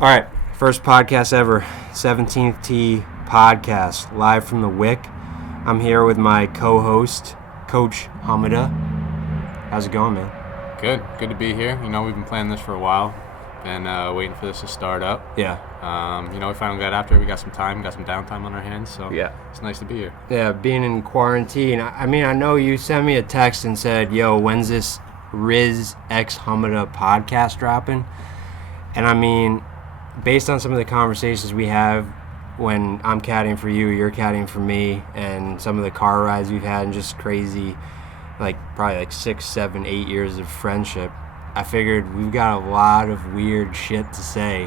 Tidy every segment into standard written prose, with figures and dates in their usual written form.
All right, first podcast ever, 17th Tee podcast, live from the Wick. I'm here with my co-host, Coach Hommida. How's it going, man? Good to be here. You know, we've been planning this for a while and waiting for this to start up. Yeah. We finally got after it. We got some time, got some downtime on our hands, so yeah, it's nice to be here. Yeah, being in quarantine. I mean, I know you sent me a text and said, yo, when's this Riz x Hommida podcast dropping? And I mean, based on some of the conversations we have when I'm caddying for you, you're caddying for me, and some of the car rides we've had and just crazy, probably 6, 7, 8 years of friendship, I figured we've got a lot of weird shit to say,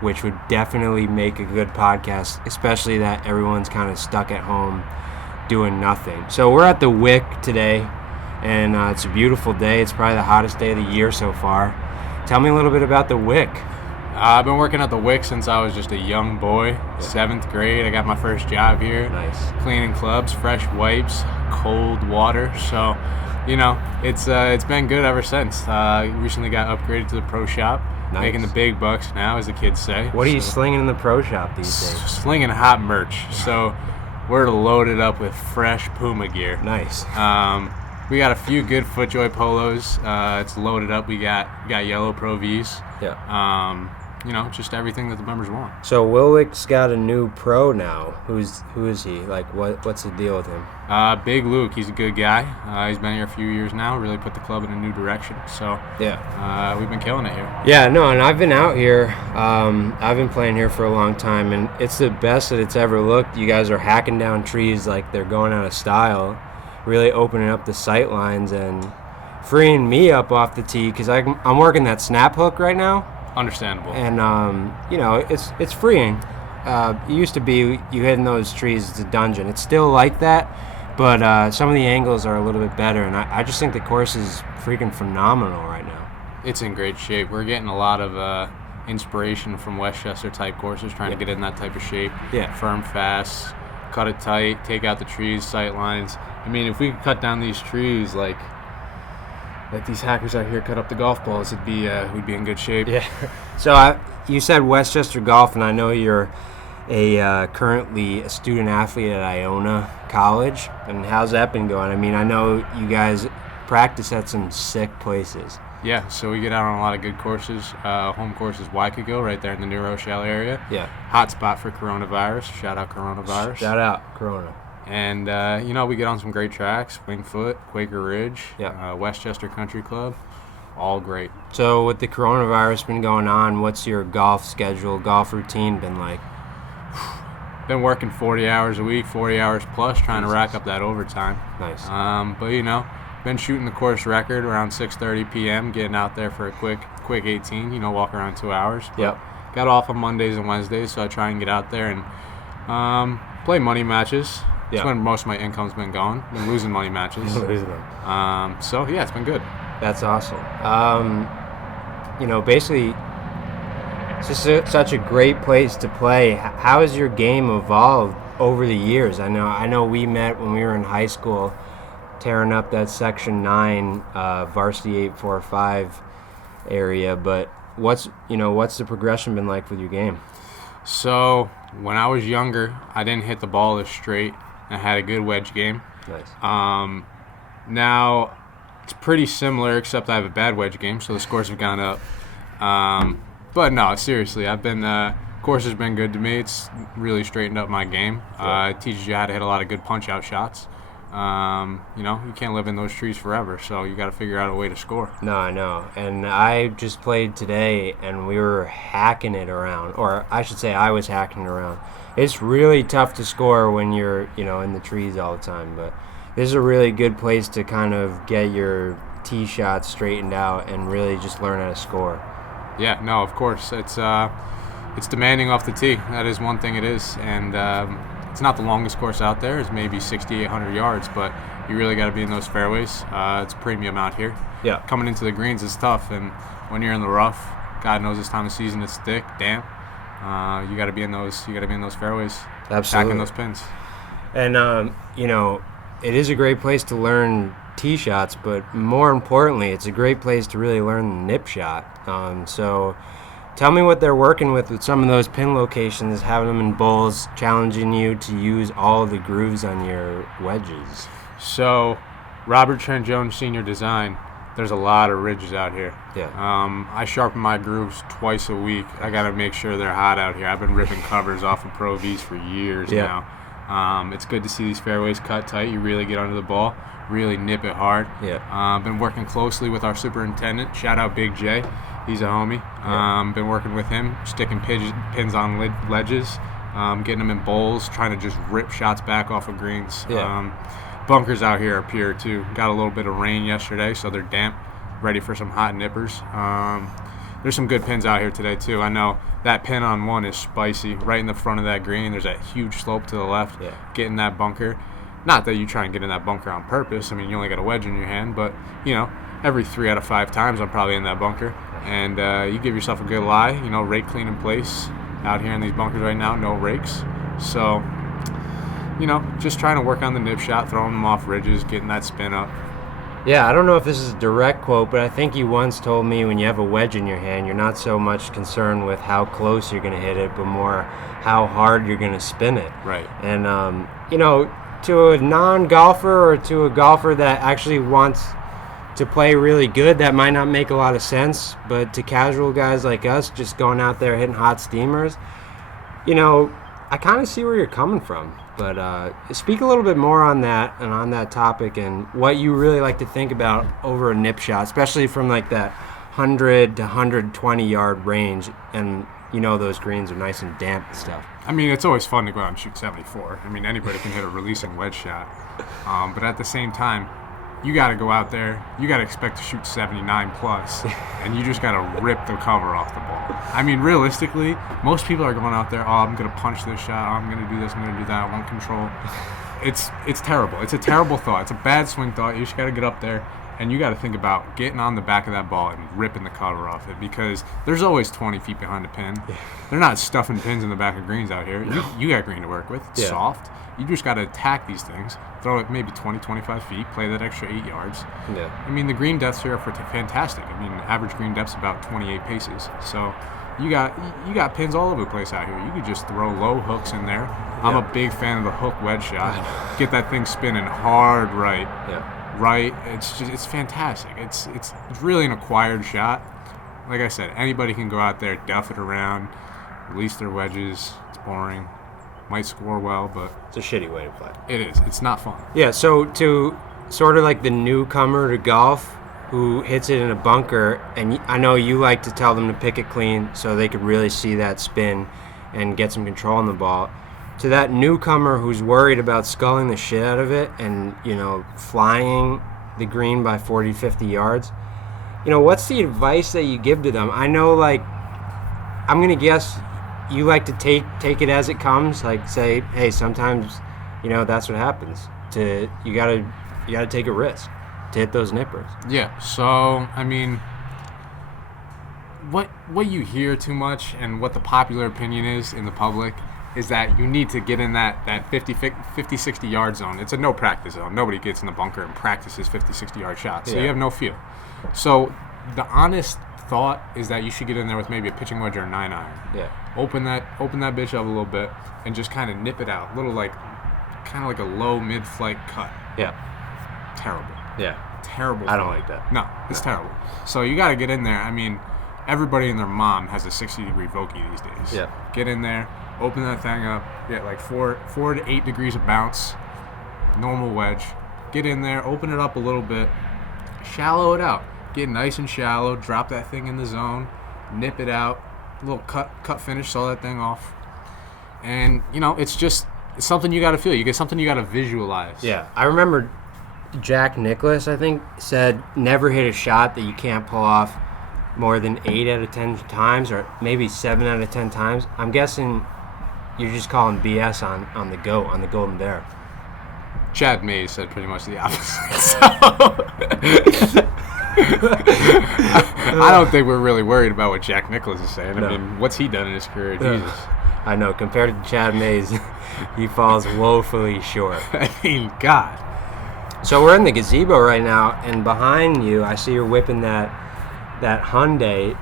which would definitely make a good podcast, especially that everyone's kind of stuck at home doing nothing. So we're at the Wick today, and it's a beautiful day. It's probably the hottest day of the year so far. Tell me a little bit about the Wick. I've been working at the Wick since I was just a young boy, 7th grade. I got my first job here. Nice. Cleaning clubs, fresh wipes, cold water. So, you know, it's been good ever since. Recently got upgraded to the pro shop. Nice. Making the big bucks now, as the kids say. What are you slinging in the pro shop these days? Slinging hot merch. So we're loaded up with fresh Puma gear. Nice. We got a few good FootJoy polos. It's loaded up. We got yellow Pro Vs. Yeah. Just everything that the members want. So Wilwick's got a new pro now. Who is he? What's the deal with him? Big Luke. He's a good guy. He's been here a few years now. Really put the club in a new direction. So yeah, we've been killing it here. Yeah, no, and I've been out here. I've been playing here for a long time, and it's the best that it's ever looked. You guys are hacking down trees like they're going out of style, really opening up the sight lines and freeing me up off the tee because I'm working that snap hook right now. Understandable. And it's freeing. It used to be you hit in those trees, it's a dungeon. It's still like that, but some of the angles are a little bit better, and I just think the course is freaking phenomenal right now. It's in great shape. We're getting a lot of inspiration from Westchester type courses, trying to get in that type of shape. Yeah. Firm, fast, cut it tight, take out the trees, sight lines. I mean, if we could cut down these trees like these hackers out here cut up the golf balls, we'd be in good shape. Yeah. So you said Westchester Golf, and I know you're currently a student athlete at Iona College. And how's that been going? I mean, I know you guys practice at some sick places. Yeah, so we get out on a lot of good courses. Home course is Waikago, right there in the New Rochelle area. Yeah. Hot spot for coronavirus. Shout out coronavirus. Shout out Corona. And, we get on some great tracks, Wingfoot, Quaker Ridge, Westchester Country Club, all great. So with the coronavirus been going on, what's your golf schedule, golf routine been like? Been working 40 hours a week, 40 hours plus, trying to rack up that overtime. Nice. Been shooting the course record around 6:30 p.m., getting out there for a quick 18, walk around 2 hours. Yep. Got off on Mondays and Wednesdays, so I try and get out there and play money matches. That's when most of my income's been going. Been losing money matches. Losing them. It's been good. That's awesome. Basically, it's just such a great place to play. How has your game evolved over the years? I know we met when we were in high school, tearing up that Section 9 Varsity 845 area. But what's the progression been like with your game? So when I was younger, I didn't hit the ball as straight. I had a good wedge game. Nice. Now it's pretty similar, except I have a bad wedge game, so the scores have gone up. But no, seriously, course has been good to me. It's really straightened up my game. It teaches you how to hit a lot of good punch-out shots. You can't live in those trees forever, so you got to figure out a way to score. No, I know. And I just played today, and we were hacking it around, or I should say I was hacking it around. It's really tough to score when you're, in the trees all the time, but this is a really good place to kind of get your tee shots straightened out and really just learn how to score. Yeah, no, of course. It's demanding off the tee. That is one thing it is, and it's not the longest course out there. It's maybe 6,800 yards, but you really got to be in those fairways. It's premium out here. Yeah. Coming into the greens is tough, and when you're in the rough, God knows this time of season it's thick, damp. You got to be in those. You got to be in those fairways. Absolutely. Packing those pins. And it is a great place to learn tee shots, but more importantly, it's a great place to really learn the nip shot. So tell me what they're working with some of those pin locations, having them in bowls, challenging you to use all of the grooves on your wedges. So, Robert Trent Jones Senior Design. There's a lot of ridges out here. Yeah. I sharpen my grooves twice a week. I got to make sure they're hot out here. I've been ripping covers off of Pro Vs for years now. It's good to see these fairways cut tight. You really get under the ball, really nip it hard. Yeah. Been working closely with our superintendent. Shout out Big J. He's a homie. Been working with him, sticking pins on ledges, getting them in bowls, trying to just rip shots back off of greens. Yeah. Bunkers out here are pure too. Got a little bit of rain yesterday, so they're damp, ready for some hot nippers. There's some good pins out here today too. I know that pin on one is spicy, right in the front of that green. There's that huge slope to the left. Yeah. Get in that bunker. Not that you try and get in that bunker on purpose. I mean, you only got a wedge in your hand, but every 3 out of 5 times I'm probably in that bunker. And you give yourself a good lie. Rake clean in place out here in these bunkers right now. No rakes. So, just trying to work on the nip shot, throwing them off ridges, getting that spin up. Yeah, I don't know if this is a direct quote, but I think you once told me when you have a wedge in your hand, you're not so much concerned with how close you're going to hit it, but more how hard you're going to spin it. Right. And, to a non-golfer or to a golfer that actually wants to play really good, that might not make a lot of sense. But to casual guys like us, just going out there hitting hot steamers, I kind of see where you're coming from. But speak a little bit more on that and on that topic and what you really like to think about over a nip shot, especially from like that 100 to 120 yard range. And those greens are nice and damp and stuff. I mean, it's always fun to go out and shoot 74. I mean, anybody can hit a releasing wedge shot. But at the same time, you got to go out there. You got to expect to shoot 79 plus, and you just got to rip the cover off the ball. I mean, realistically, most people are going out there, I'm going to punch this shot, I'm going to do this, I'm going to do that, I want control. It's terrible. It's a terrible thought. It's a bad swing thought. You just got to get up there, and you got to think about getting on the back of that ball and ripping the cover off it, because there's always 20 feet behind the pin. They're not stuffing pins in the back of greens out here. You got green to work with. It's soft. You just got to attack these things, throw it maybe 20, 25 feet, play that extra 8 yards. Yeah. I mean, the green depths here are fantastic. I mean, average green depth's about 28 paces. So you got pins all over the place out here. You could just throw low hooks in there. I'm a big fan of the hook wedge shot. Get that thing spinning hard right. Yeah. Right. It's fantastic. It's really an acquired shot. Like I said, anybody can go out there, duff it around, release their wedges. It's boring. Might score well, but It's a shitty way to play. it is. It's not fun. Yeah, so to sort of like the newcomer to golf who hits it in a bunker, and I know you like to tell them to pick it clean so they could really see that spin and get some control on the ball. To that newcomer who's worried about sculling the shit out of it and, flying the green by 40, 50 yards, what's the advice that you give to them? I know, like, I'm going to guess you like to take it as it comes, like say, hey, sometimes, that's what happens. You gotta take a risk to hit those nippers. Yeah. So I mean, what you hear too much and what the popular opinion is in the public is that you need to get in that 50, 60 yard zone. It's a no practice zone. Nobody gets in the bunker and practices 50, 60 yard shots. So you have no feel. So the honest thought is that you should get in there with maybe a pitching wedge or a 9-iron. Yeah. Open that bitch up a little bit and just kind of nip it out. Kind of like a low mid-flight cut. Yeah. Terrible. Yeah. Terrible. I don't like that. No, it's terrible. So you got to get in there. I mean, everybody and their mom has a 60-degree vokey these days. Yeah. Get in there, open that thing up, get like 4 to 8 degrees of bounce, normal wedge. Get in there, open it up a little bit, shallow it out. Get nice and shallow, drop that thing in the zone, nip it out, a little cut finish, saw that thing off. And, it's something you got to feel. You get something you got to visualize. Yeah. I remember Jack Nicklaus, I think, said never hit a shot that you can't pull off more than 8 out of 10 times, or maybe 7 out of 10 times. I'm guessing you're just calling BS on the GOAT, on the Golden Bear. Chad Mays said pretty much the opposite. So I don't think we're really worried about what Jack Nicklaus is saying. No. I mean, what's he done in his career? Jesus. I know. Compared to Chad Mays, he falls woefully short. I mean, God. So we're in the gazebo right now, and behind you, I see you're whipping that Hyundai.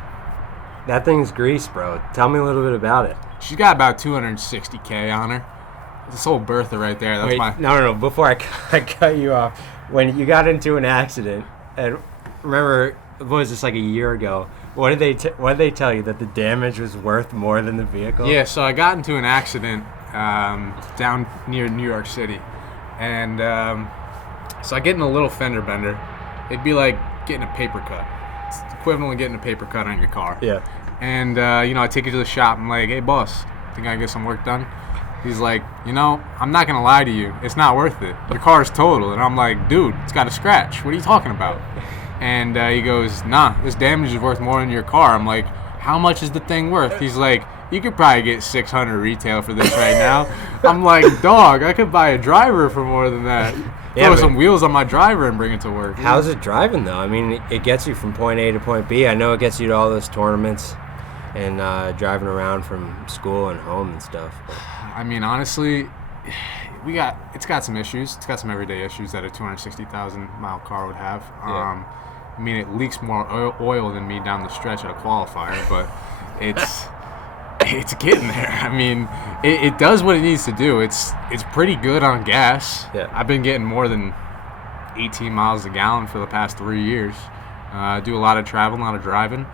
that thing's grease, bro. Tell me a little bit about it. She's got about 260K on her. This whole Bertha right there. That's Wait, no. Before I cut you off, when you got into an accident, and remember, what was this, like a year ago? What did they tell you, that the damage was worth more than the vehicle? Yeah, so I got into an accident down near New York City, and so I get in a little fender bender. It'd be like getting a paper cut. It's equivalent to getting a paper cut on your car. Yeah. And I take it to the shop. I'm like, hey, boss, think I can get some work done? He's like, I'm not going to lie to you. It's not worth it. Your car is total. And I'm like, dude, it's got a scratch. What are you talking about? And he goes, nah, this damage is worth more than your car. I'm like, how much is the thing worth? He's like, you could probably get $600 retail for this right now. I'm like, dog, I could buy a driver for more than that. Yeah, throw some wheels on my driver and bring it to work. How's it driving, though? I mean, it gets you from point A to point B. I know it gets you to all those tournaments and driving around from school and home and stuff. I mean, honestly, it's got some issues. It's got some everyday issues that a 260,000-mile car would have. Yeah. I mean, it leaks more oil than me down the stretch at a qualifier, but it's getting there. I mean, it does what it needs to do. It's pretty good on gas. Yeah. I've been getting more than 18 miles a gallon for the past 3 years. Do a lot of traveling, a lot of driving.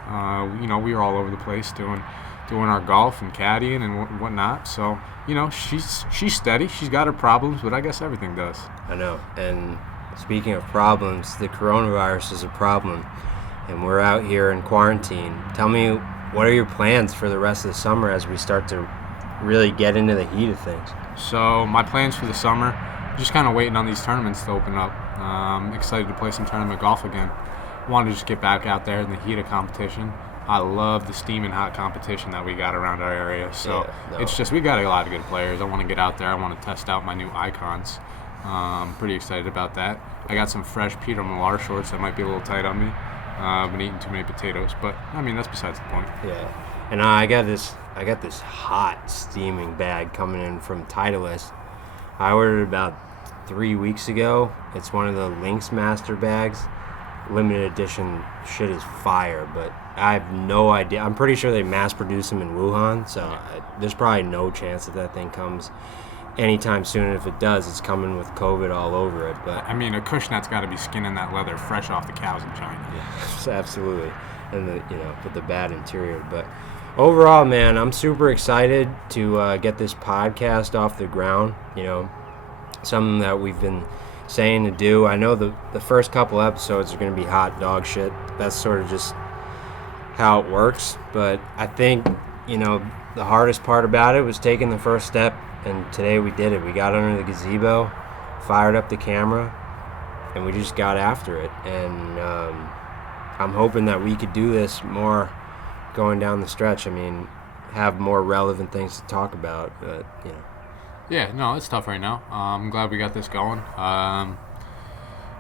We were all over the place doing our golf and caddying and whatnot. So, she's steady. She's got her problems, but I guess everything does. I know. And speaking of problems, the coronavirus is a problem, and we're out here in quarantine. Tell me, what are your plans for the rest of the summer as we start to really get into the heat of things? So my plans for the summer, just kind of waiting on these tournaments to open up. Excited to play some tournament golf again. Want to just get back out there in the heat of competition. I love the steaming hot competition that we got around our area. So It's just, we got a lot of good players. I want to get out there. I want to test out my new icons. Pretty excited about that. I got some fresh Peter Millar shorts that might be a little tight on me. I've been eating too many potatoes, but I mean, that's besides the point. Yeah, and I got this hot steaming bag coming in from Titleist. I ordered it about 3 weeks ago. It's one of the Lynx Master bags, limited edition. Shit is fire, but I have no idea. I'm pretty sure they mass produce them in Wuhan, so there's probably no chance that thing comes anytime soon. And if it does, it's coming with COVID all over it. But I mean, a Kushnet's got to be skinning that leather fresh off the cows in China. Yeah, absolutely, and with the bad interior. But overall, man, I'm super excited to get this podcast off the ground. Something that we've been saying to do. I know the first couple episodes are going to be hot dog shit. That's sort of just how it works. But I think the hardest part about it was taking the first step. And today we did it. We got under the gazebo, fired up the camera, and we just got after it. And I'm hoping that we could do this more going down the stretch. I mean, have more relevant things to talk about. Yeah, no, it's tough right now. I'm glad we got this going.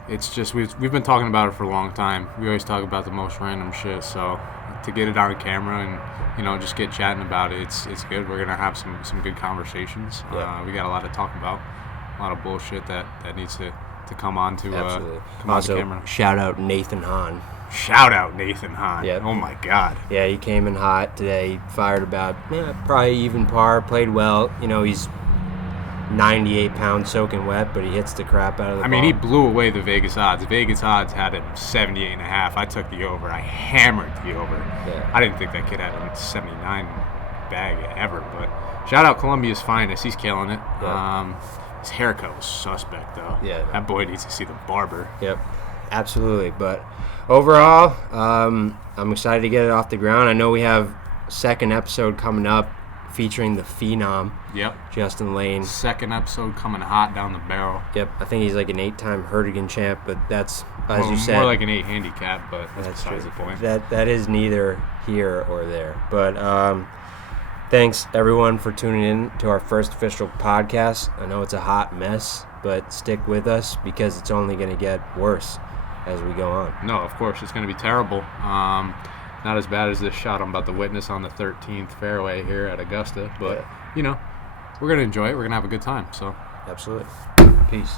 It's just we've been talking about it for a long time. We always talk about the most random shit. So to get it on camera and just get chatting about it, it's good. We're gonna have some good conversations. Yeah. We got a lot to talk about, a lot of bullshit that needs to come on to come also, on the camera. Shout out Nathan Hahn. Shout out Nathan Hahn. Yep. Oh my God. Yeah, he came in hot today. Fired about probably even par. Played well. He's 98 pounds soaking wet, but he hits the crap out of the ball. I mean, he blew away the Vegas odds. Vegas odds had him 78.5. I took the over. I hammered the over. Yeah. I didn't think that kid had a 79 bag ever, but shout out Columbia's finest. He's killing it. Yeah. His haircut was suspect, though. Yeah. That boy needs to see the barber. Yep, absolutely. But overall, I'm excited to get it off the ground. I know we have a second episode coming up featuring the Phenom. Yep. Justin Lane. Second episode coming hot down the barrel. Yep. I think he's like an 8-time Hurricane champ, but that's, as you said, more like an 8 handicap, but that's besides the point. That is neither here or there. But thanks everyone for tuning in to our first official podcast. I know it's a hot mess, but stick with us because it's only going to get worse as we go on. No, of course it's going to be terrible. Not as bad as this shot I'm about to witness on the 13th fairway here at Augusta, but we're going to enjoy it. We're going to have a good time. So absolutely. Peace.